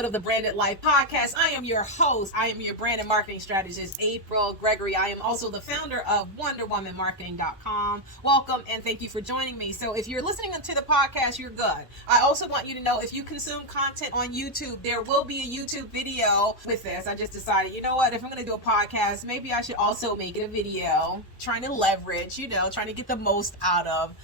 episode of the Branded Life Podcast. I am your host. I am your brand and marketing strategist, April Gregory. I am also the founder of WonderWomanMarketing.com. Welcome and thank you for joining me. So if you're listening to the podcast, you're good. I also want you to know if you consume content on YouTube, there will be a YouTube video with this. I just decided, you know what, if I'm going to do a podcast, maybe I should also make it a video, trying to leverage, trying to get the most out of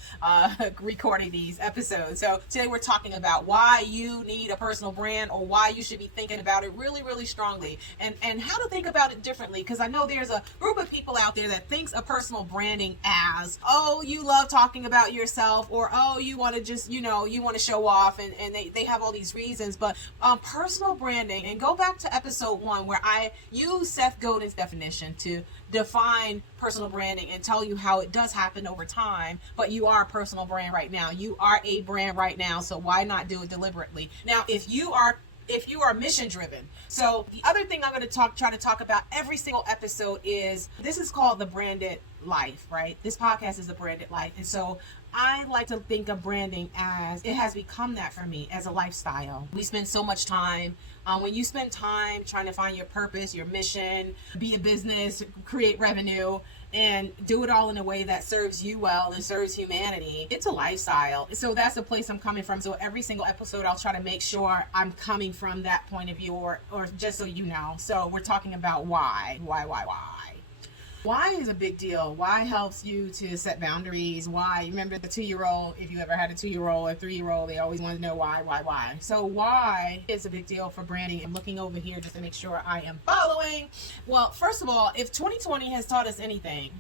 recording these episodes. So today we're talking about why you need a personal brand, or why you should be thinking about it really, really strongly, and how to think about it differently, because I know there's a group of people out there that thinks of personal branding as, oh, you love talking about yourself, or oh, you want to just, you want to show off, and they have all these reasons. But personal branding, and go back to episode 1 where I use Seth Godin's definition to define personal branding and tell you how it does happen over time, but you are a personal brand right now. You are a brand right now, so why not do it deliberately? Now, if you are mission driven. So the other thing I'm going to try to talk about every single episode is, this is called the Branded Life, right? This podcast is the Branded Life. And so I like to think of branding as, it has become that for me, as a lifestyle. We spend so much time. When you spend time trying to find your purpose, your mission, be a business, create revenue, and do it all in a way that serves you well and serves humanity, it's a lifestyle. So that's the place I'm coming from. So every single episode, I'll try to make sure I'm coming from that point of view, or just so you know. So we're talking about why. Why is a big deal. Why helps you to set boundaries. Why, remember the 2-year-old, if you ever had a 2-year-old or 3-year-old, they always want to know why. So why is a big deal for branding? I'm looking over here just to make sure I am following. Well, first of all, if 2020 has taught us anything,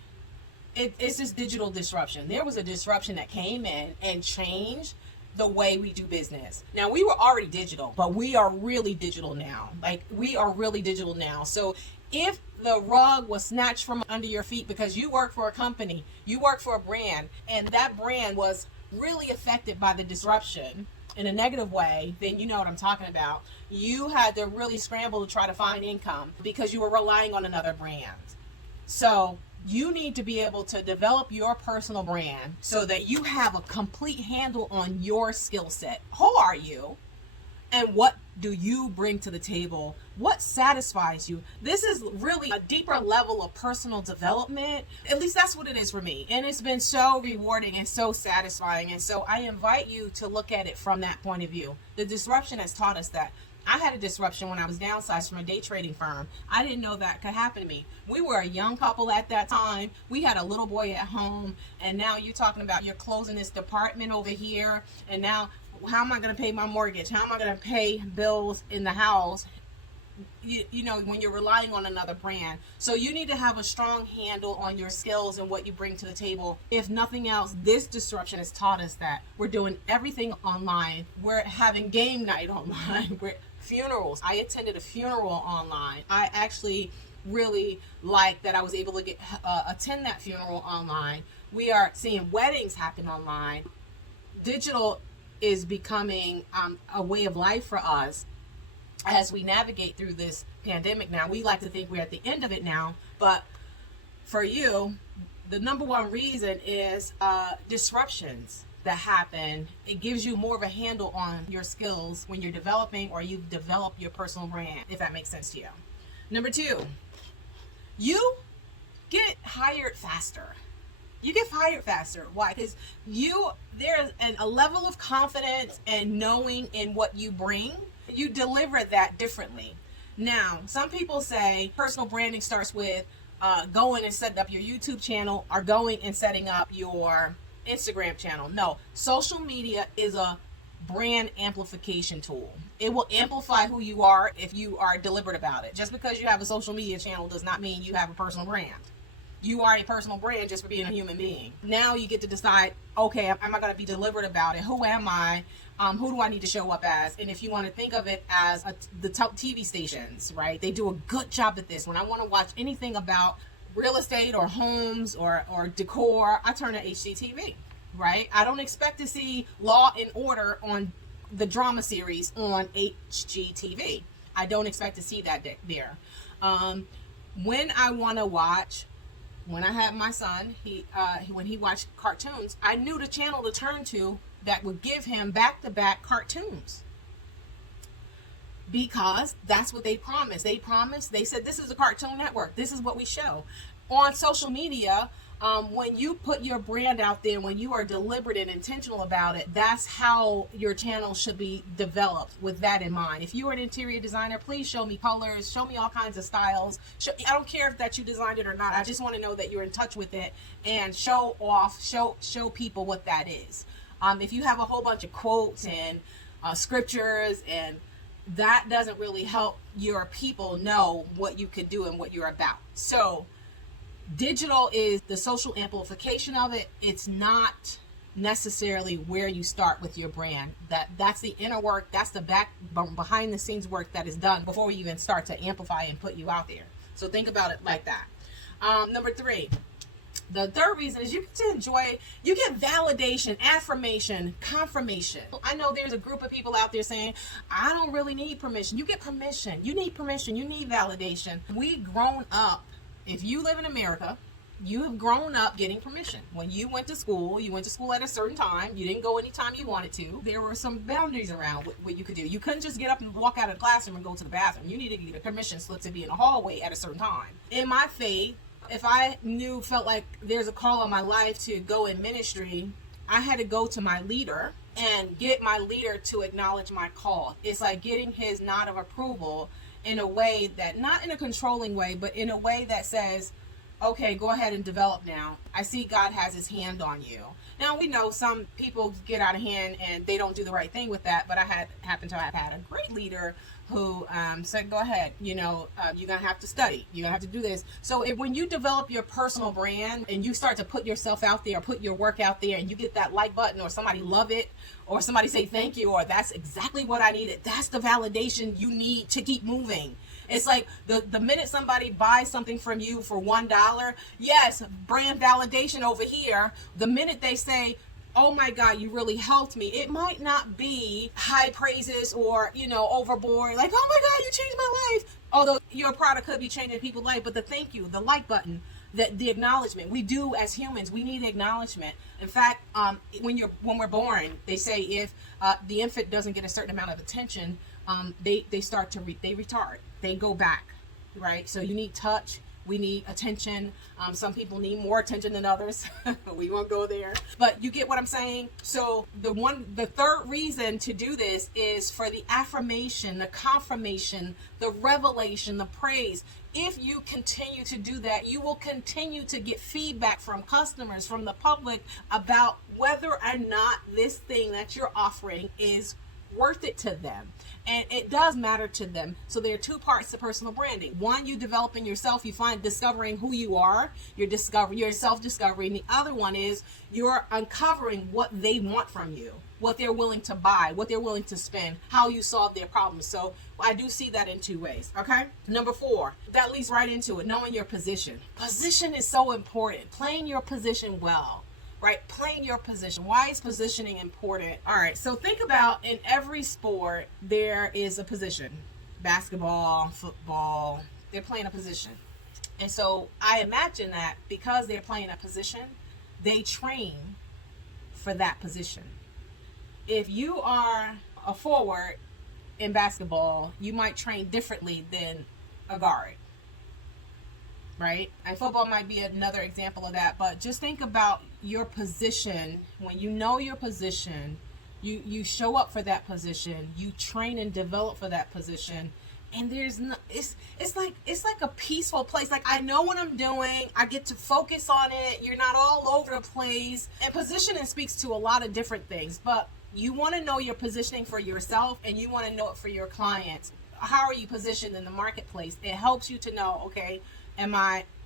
it's this digital disruption. There was a disruption that came in and changed the way we do business. Now, we were already digital, but we are really digital now. So if the rug was snatched from under your feet because you work for a company, you work for a brand, and that brand was really affected by the disruption in a negative way, then you know what I'm talking about. You had to really scramble to try to find income because you were relying on another brand. So you need to be able to develop your personal brand so that you have a complete handle on your skill set. Who are you? And what do you bring to the table? What satisfies you? This is really a deeper level of personal development. At least that's what it is for me. And it's been so rewarding and so satisfying. And so I invite you to look at it from that point of view. The disruption has taught us that. I had a disruption when I was downsized from a day trading firm. I didn't know that could happen to me. We were a young couple at that time. We had a little boy at home. And now you're talking about you're closing this department over here. And now, how am I going to pay my mortgage? How am I going to pay bills in the house? When you're relying on another brand. So you need to have a strong handle on your skills and what you bring to the table. If nothing else, this disruption has taught us that we're doing everything online. We're having game night online. We're funerals. I attended a funeral online. I actually really like that I was able to attend that funeral online. We are seeing weddings happen online. Digital is becoming a way of life for us as we navigate through this pandemic. Now, we like to think we're at the end of it now, but for you, the number one reason is disruptions that happen. It gives you more of a handle on your skills when you're developing, or you've developed your personal brand, if that makes sense to you. Number 2, you get hired faster. You get fired faster. Why? Because there's a level of confidence and knowing in what you bring. You deliver that differently. Now, some people say personal branding starts with going and setting up your YouTube channel, or going and setting up your Instagram channel. No, social media is a brand amplification tool. It will amplify who you are if you are deliberate about it. Just because you have a social media channel does not mean you have a personal brand. You are a personal brand just for being a human being. Now you get to decide, okay, am I going to be deliberate about it? Who am I? Who do I need to show up as? And if you want to think of it as the top TV stations, right? They do a good job at this. When I want to watch anything about real estate or homes or decor, I turn to HGTV, right? I don't expect to see Law and Order on the drama series on HGTV. I don't expect to see that there. When I want to watch, when I had my son, when he watched cartoons, I knew the channel to turn to that would give him back-to-back cartoons. because that's what they promised. They said, this is a Cartoon Network. This is what we show. On social media, when you put your brand out there, when you are deliberate and intentional about it, that's how your channel should be developed with that in mind. If you are an interior designer, please show me colors, show me all kinds of styles. I don't care if that you designed it or not. I just want to know that you're in touch with it and show people what that is. If you have a whole bunch of quotes and scriptures, and that doesn't really help your people know what you can do and what you're about. So digital is the social amplification of it. It's not necessarily where you start with your brand. That's the inner work. That's the behind the scenes work that is done before we even start to amplify and put you out there. So think about it like that. Number 3, the third reason is you get validation, affirmation, confirmation. I know there's a group of people out there saying, I don't really need permission. You get permission. You need permission. You need validation. We grown up. If you live in America, you have grown up getting permission. When you went to school at a certain time. You didn't go anytime you wanted to. There were some boundaries around what you could do. You couldn't just get up and walk out of the classroom and go to the bathroom. You needed to get a permission slip to be in a hallway at a certain time. In my faith, if I felt like there's a call on my life to go in ministry, I had to go to my leader and get my leader to acknowledge my call. It's like getting his nod of approval in a way that, not in a controlling way, but in a way that says, okay, go ahead and develop now. I see God has his hand on you. Now, we know some people get out of hand and they don't do the right thing with that, but I happen to have had a great leader who said, go ahead, you're going to have to study. You're going to have to do this. So when you develop your personal brand and you start to put yourself out there, put your work out there, and you get that like button, or somebody love it, or somebody say thank you, or that's exactly what I needed, that's the validation you need to keep moving. It's like the minute somebody buys something from you for $1, yes, brand validation over here. The minute they say, oh my God, you really helped me, it might not be high praises or, overboard, like, oh my God, you changed my life. Although your product could be changing people's life, but the thank you, the like button, the acknowledgement, we do as humans, we need acknowledgement. In fact, when we're born, they say if the infant doesn't get a certain amount of attention, they start to they retard, they go back, right? So you need touch. We need attention. Some people need more attention than others. We won't go there. But you get what I'm saying? So the third reason to do this is for the affirmation, the confirmation, the revelation, the praise. If you continue to do that, you will continue to get feedback from customers, from the public, about whether or not this thing that you're offering is worth it to them. And it does matter to them. So there are 2 parts to personal branding. One, you developing yourself, discovering who you are, your self-discovery. And the other one is you're uncovering what they want from you, what they're willing to buy, what they're willing to spend, how you solve their problems. So I do see that in 2 ways. Okay. Number 4, that leads right into it. Knowing your position. Position is so important. Playing your position well. Right? Playing your position. Why is positioning important? All right. So think about, in every sport, there is a position. Basketball, football, they're playing a position. And so I imagine that because they're playing a position, they train for that position. If you are a forward in basketball, you might train differently than a guard. Right? And football might be another example of that. But just think about your position. When you know your position, you show up for that position, you train and develop for that position. And there's no, it's like a peaceful place. Like, I know what I'm doing. I get to focus on it. You're not all over the place. And positioning speaks to a lot of different things. But you want to know your positioning for yourself, and you want to know it for your clients. How are you positioned in the marketplace? It helps you to know, okay,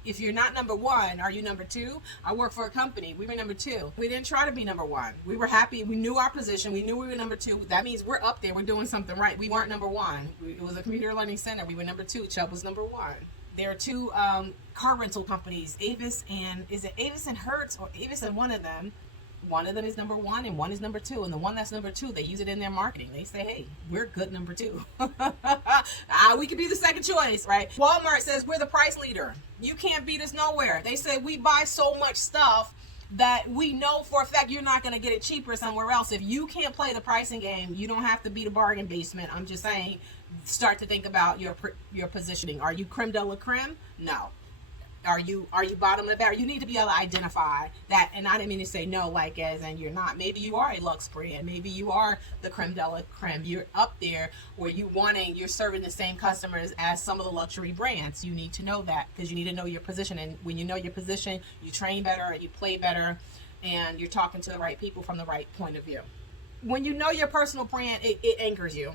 if you're not number 1, are you number 2? I work for a company. We were number 2. We didn't try to be number 1. We were happy. We knew our position. We knew we were number 2. That means we're up there. We're doing something right. We weren't number 1. It was a computer learning center. We were number 2. Chubb was number 1. There are 2 car rental companies, Avis and Hertz, or Avis and one of them. One of them is number 1 and one is number 2. And the one that's number 2, they use it in their marketing. They say, hey, we're good number 2. We could be the second choice, right? Walmart says we're the price leader. You can't beat us nowhere. They say we buy so much stuff that we know for a fact you're not going to get it cheaper somewhere else. If you can't play the pricing game, you don't have to be the bargain basement. I'm just saying, start to think about your positioning. Are you creme de la creme? No. Are you bottom of the barrel? You need to be able to identify that. And I didn't mean to say no, like as in you're not. Maybe you are a luxe brand. Maybe you are the creme de la creme. You're up there where you're serving the same customers as some of the luxury brands. You need to know that, because you need to know your position. And when you know your position, you train better, you play better, and you're talking to the right people from the right point of view. When you know your personal brand, it anchors you.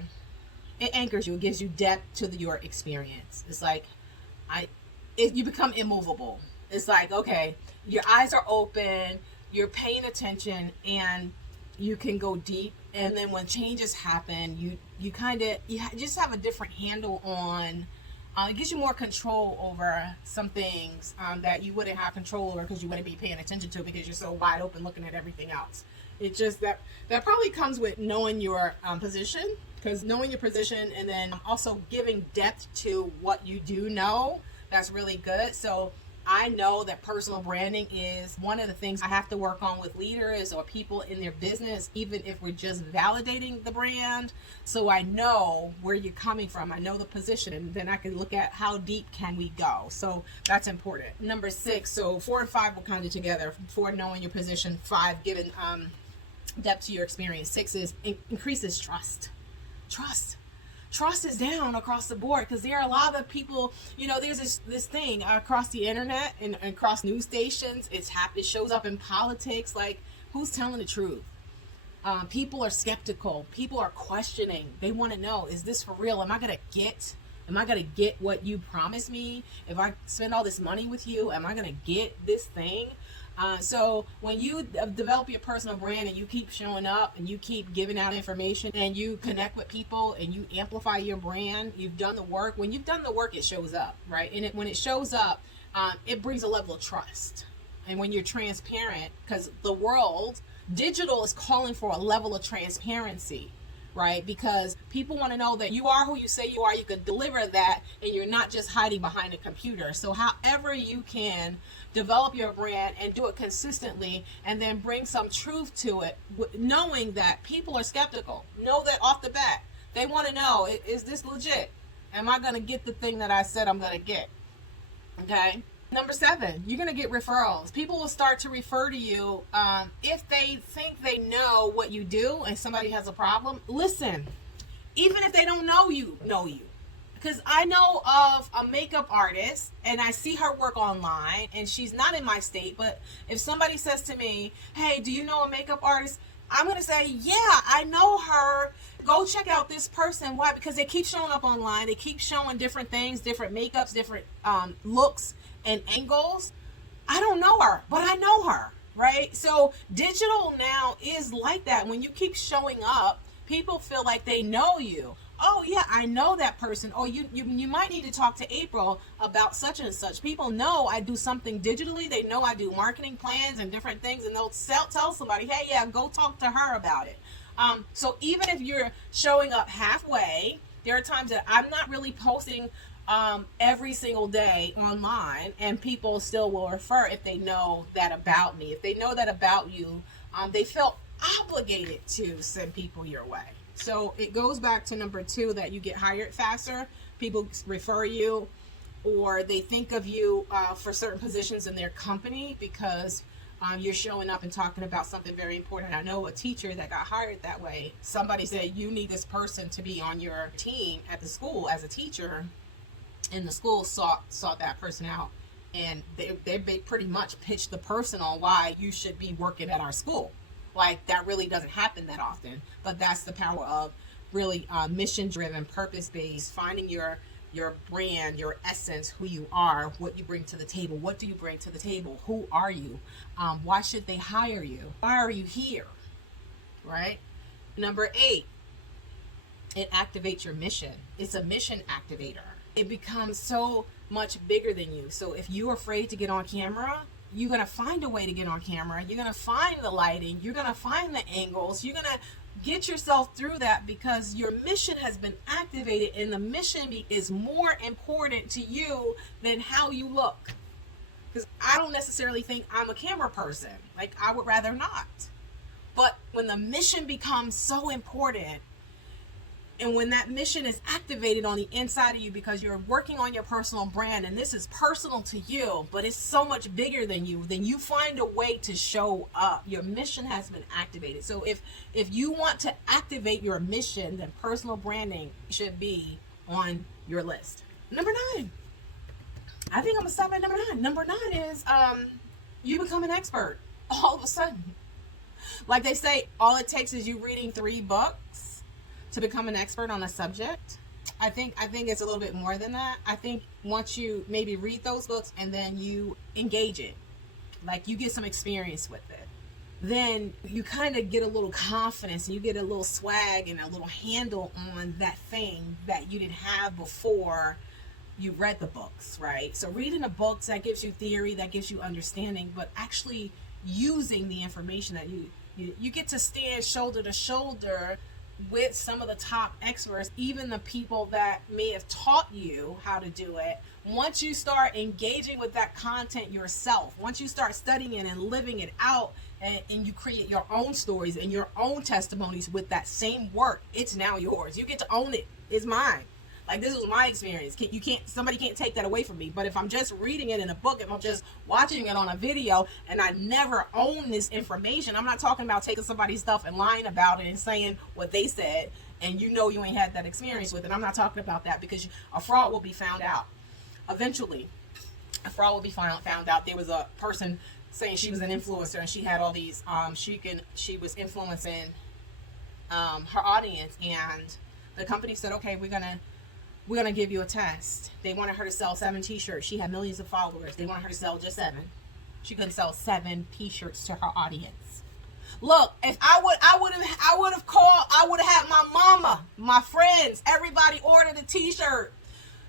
It anchors you. It gives you depth to your experience. It's like you become immovable. It's like, okay, your eyes are open, you're paying attention, and you can go deep. And then when changes happen, you just have a different handle on. It gives you more control over some things that you wouldn't have control over, because you wouldn't be paying attention to, because you're so wide open looking at everything else. It just that probably comes with knowing your position, because knowing your position and then also giving depth to what you do know. That's really good. So I know that personal branding is one of the things I have to work on with leaders or people in their business, even if we're just validating the brand. So I know where you're coming from. I know the position, and then I can look at how deep can we go. So that's important. Number 6. So 4 and 5 will kind of together. 4, knowing your position. 5, giving depth to your experience. 6 is increases trust. Trust is down across the board, because there are a lot of people, there's this thing across the internet and across news stations. It shows up in politics. Like, who's telling the truth? People are skeptical. People are questioning. They want to know, is this for real? Am I going to get what you promised me? If I spend all this money with you, am I going to get this thing? So when you develop your personal brand and you keep showing up and you keep giving out information and you connect with people and you amplify your brand, you've done the work. When you've done the work, it shows up, right? And when it shows up, it brings a level of trust. And when you're transparent, because digital is calling for a level of transparency, right? Because people want to know that you are who you say you are. You can deliver that, and you're not just hiding behind a computer. So however you can develop your brand and do it consistently, and then bring some truth to it, knowing that people are skeptical. Know that off the bat. They want to know, is this legit? Am I going to get the thing that I said I'm going to get? Okay. Number 7, you're going to get referrals. People will start to refer to you if they think they know what you do and somebody has a problem. Listen, even if they don't know you. Because I know of a makeup artist, and I see her work online, and she's not in my state, but if somebody says to me, hey, do you know a makeup artist? I'm going to say, yeah, I know her. Go check out this person. Why? Because they keep showing up online. They keep showing different things, different makeups, different looks and angles. I don't know her, but I know her, right? So digital now is like that. When you keep showing up, people feel like they know you. Oh yeah, I know that person. Oh, you might need to talk to April about such and such. People know I do something digitally. They know I do marketing plans and different things, and they'll tell somebody, hey, yeah, go talk to her about it. So even if you're showing up halfway, there are times that I'm not really posting every single day online, and people still will refer if they know that about me. If they know that about you, they feel obligated to send people your way. So it goes back to number 2, that you get hired faster. People refer you, or they think of you for certain positions in their company because you're showing up and talking about something very important. I know a teacher that got hired that way. Somebody said, you need this person to be on your team at the school as a teacher, and the school sought that person out, and they pretty much pitched the person on why you should be working at our school. Like, that really doesn't happen that often, but that's the power of really mission-driven, purpose-based, finding your brand, your essence, who you are, what you bring to the table. What do you bring to the table? Who are you? Why should they hire you? Why are you here? Right? Number 8, it activates your mission. It's a mission activator. It becomes so much bigger than you. So if you're afraid to get on camera, you're going to find a way to get on camera. You're going to find the lighting. You're going to find the angles. You're going to get yourself through that, because your mission has been activated, and the mission is more important to you than how you look. Because I don't necessarily think I'm a camera person. Like, I would rather not. But when the mission becomes so important, And when that mission is activated on the inside of you because you're working on your personal brand, and this is personal to you, but it's so much bigger than you, then you find a way to show up. Your mission has been activated. So if you want to activate your mission, then personal branding should be on your list. Number 9. I think I'm gonna stop at number 9. Number 9 is you become an expert all of a sudden. Like they say, all it takes is you reading 3 books to become an expert on a subject. I think it's a little bit more than that. I think once you maybe read those books and then you engage it, like you get some experience with it, then you kind of get a little confidence and you get a little swag and a little handle on that thing that you didn't have before you read the books, right? So reading the books, that gives you theory, that gives you understanding, but actually using the information that you get to stand shoulder to shoulder with some of the top experts, even the people that may have taught you how to do it. Once you start engaging with that content yourself, once you start studying it and living it out, and you create your own stories and your own testimonies with that same work, it's now yours. You get to own it. It's mine. Like, this was my experience. Somebody can't take that away from me. But if I'm just reading it in a book, if I'm just watching it on a video, and I never own this information, I'm not talking about taking somebody's stuff and lying about it and saying what they said, and you ain't had that experience with it. I'm not talking about that, because a fraud will be found out. Eventually, a fraud will be found out. There was a person saying she was an influencer, and she had all these, she was influencing her audience, and the company said, okay, we're gonna give you a test. They wanted her to sell 7 t-shirts. She had millions of followers. They wanted her to sell just 7. She couldn't sell 7 t-shirts to her audience. Look, if I would have had my mama, my friends, everybody ordered a t-shirt.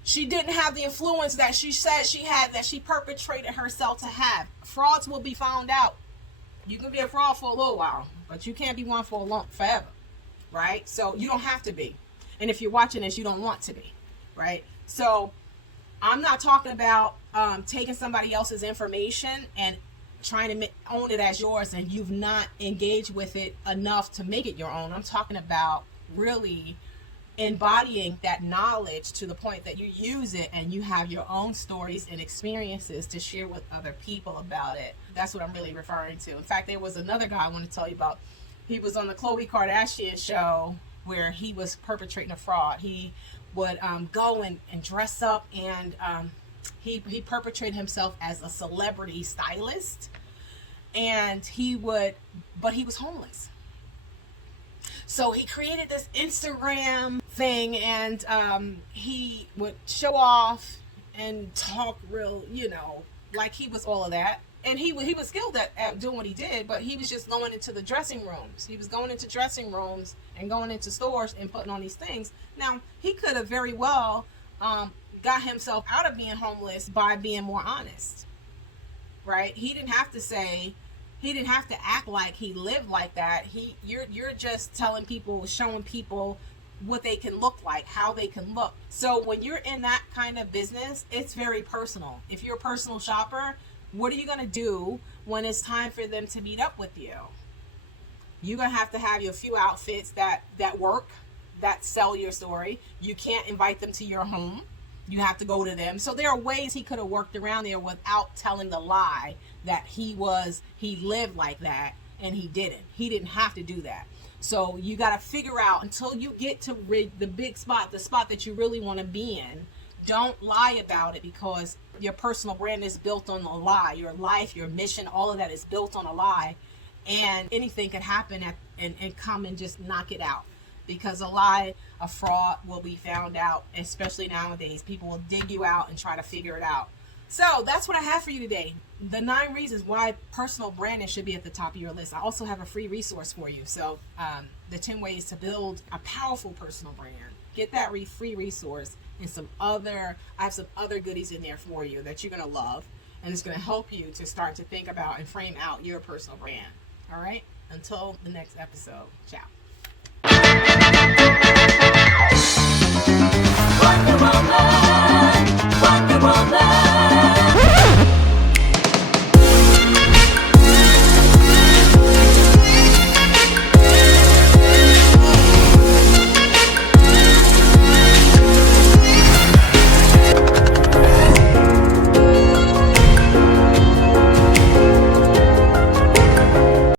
She didn't have the influence that she said she had, that she perpetrated herself to have. Frauds will be found out. You can be a fraud for a little while, but you can't be one for forever, right? So you don't have to be. And if you're watching this, you don't want to be. Right? So I'm not talking about taking somebody else's information and trying to own it as yours, and you've not engaged with it enough to make it your own. I'm talking about really embodying that knowledge to the point that you use it and you have your own stories and experiences to share with other people about it. That's what I'm really referring to. In fact, there was another guy I want to tell you about. He was on the Khloe Kardashian show where he was perpetrating a fraud. He would go and dress up, and he perpetrated himself as a celebrity stylist, and but he was homeless. So he created this Instagram thing, and he would show off and talk real, like he was all of that. And he was skilled at doing what he did, but he was just going into the dressing rooms. He was going into dressing rooms and going into stores and putting on these things. Now, he could have very well got himself out of being homeless by being more honest, right? He didn't have to act like he lived like that. You're just telling people, showing people what they can look like, how they can look. So when you're in that kind of business, it's very personal. If you're a personal shopper, what are you going to do when it's time for them to meet up with you? You're going to have your few outfits that work, that sell your story. You can't invite them to your home. You have to go to them. So there are ways he could have worked around there without telling the lie that he lived like that, and he didn't. He didn't have to do that. So you got to figure out, until you get to the big spot, the spot that you really want to be in, don't lie about it, because your personal brand is built on a lie. Your life, your mission, all of that is built on a lie. And anything could happen and come and just knock it out. Because a lie, a fraud will be found out, especially nowadays. People will dig you out and try to figure it out. So that's what I have for you today. The 9 reasons why personal branding should be at the top of your list. I also have a free resource for you. So the 10 ways to build a powerful personal brand. Get that free resource, and I have some other goodies in there for you that you're going to love, and it's going to help you to start to think about and frame out your personal brand. All right? Until the next episode. Ciao.